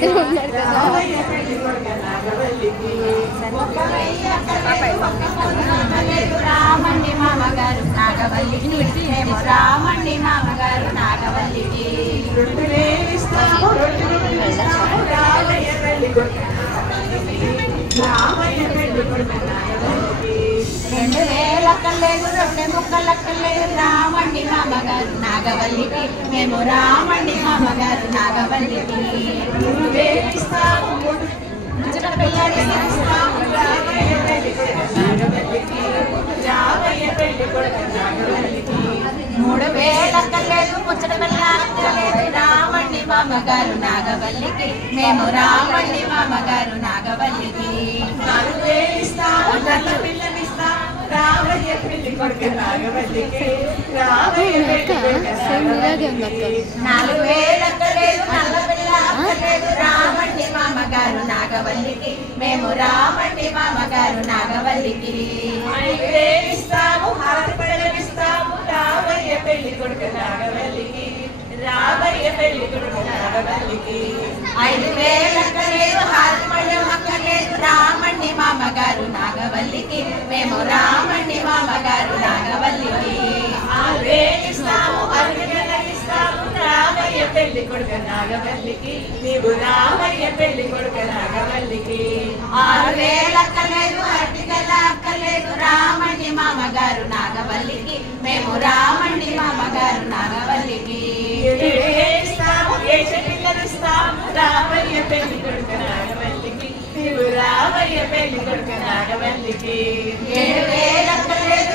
ఇద్దరు ఉన్నారు కదా. రామండి మామగారు నాగవల్లికి మేము రామండి మామగారు నాగవల్లికి 2000 అక్కర్లేదు 2 ముక్కలు అక్కర్లేదు రామండి మామగారు నాగవల్లికి మేము రామండి మామగారు నాగవల్లికి ముచ్చట పిల్లలు మూడు వేలక్కర్లేదు ముచ్చట పిల్లలు రామండి మామగారు నాగవల్లికి మేము రామండి మామగారు నాగవల్లికి 4000 ఇస్తాము రామయ్య పెళ్లి కొడుకు నాగవల్లికి 4000 అక్కర్లేదు నల్ల పిల్ల అక్కర్లేదు రామండి మామగారు నాగవల్లికి మేము రామండి మామగారు నాగవల్లికి 5000 ఇస్తాము హారతి పళ్ళమిస్తాము రామయ్య పెళ్లి కొడుకు నాగవల్లికి రామయ్య పెళ్లి కొడుకు నాగవల్లికి 5000 అక్కర్లేదు హారతి పళ్ళం అక్కర్లేదు రామండి మామగారు నాగవల్లికి మేము రామండి మామగారు నాగవల్లికి 6000 ఇస్తాము అరగలగిస్తాము రామయ్య పెళ్లి కొడుకు నాగవల్లికి నీవు రామయ్య పెళ్లి కొడుకు నాగవల్లికి 6000 అక్కర్లేదు అరటికల అక్కర్లేదు రామండి మామగారు నాగవల్లికి మేము రామండి మామగారు నాగవల్లికి 7000 ఇస్తాము పిల్లలు ఇస్తాము రామయ్య పెళ్లి కొడుకు నాగవల్లికి నీవు రామయ్య పెళ్లి కొడుకు నాగవల్లికి 7000 అక్కర్లేదు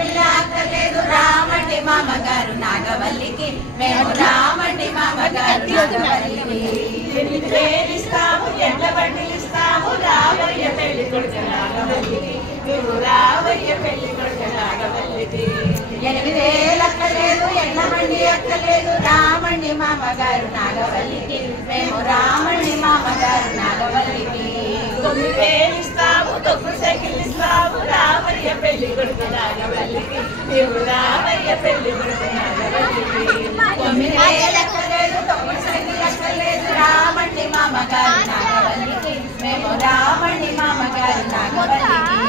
పిల్ల అక్కర్లేదు రామండి మామగారు నాగవల్లికి మేము రామండి మామగారు నాగవల్లికి 8000 ఇస్తాము ఎడ్ల బండిలు ఇస్తాము రామయ్య పెళ్లి కొడుకు నాగవల్లికి నీవు రామయ్య పెళ్లి కొడుకు నాగవల్లికి 8000 అక్కర్లేదు ఎడ్ల బండి అక్కర్లేదు రామండి మామగారు నాగవల్లికి మేము రామండి మామగారు నాగవల్లికి 9000 ఇస్తాము తొక్కుడు సైకిల్ ఇస్తాము రామయ్య పెళ్లి కొడుకు నాగవల్లికి నీవు రామయ్య పెళ్లి కొడుకు నాగవల్లికి 9000 అక్కర్లేదు తొక్కుడు సైకిల్ అక్కర్లేదు రామండి మామగారు నాగవల్లికి మేము రామండి మామగారు నాగవల్లికి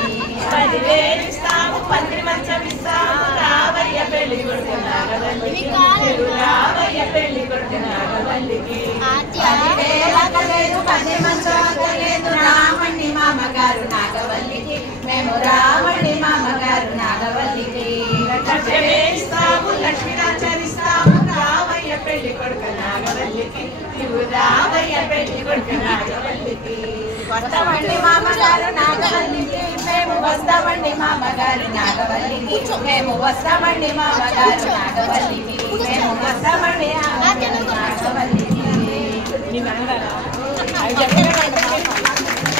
10,000 ఇస్తాము పందిరి మంచం ఇస్తాము రామయ్య పెళ్లి కొడుకు నాగవల్లికి నీవు రామయ్య పెళ్లి కొడుకు నాగవల్లికి 10,000 అక్కర్లేదు పందిరి మంచం అక్కర్లేదు రామండి మామగారు నాగవల్లికి మేము రామండి మామగారు నాగవల్లికి 1,00,000 ఇస్తాము లక్ష్మీరాచరిస్తాము రామయ్య పెళ్లి కొడుకు నాగవల్లికి నీవు రామయ్య పెళ్లి కొడుకు నాగవల్లికి వస్తామండి మామగారు నాగవల్లికి మేము వస్తామండి మామగారు నాగవల్లికి మేము వస్తామండి మామగారు నాగవల్లికి మేము వస్తామండి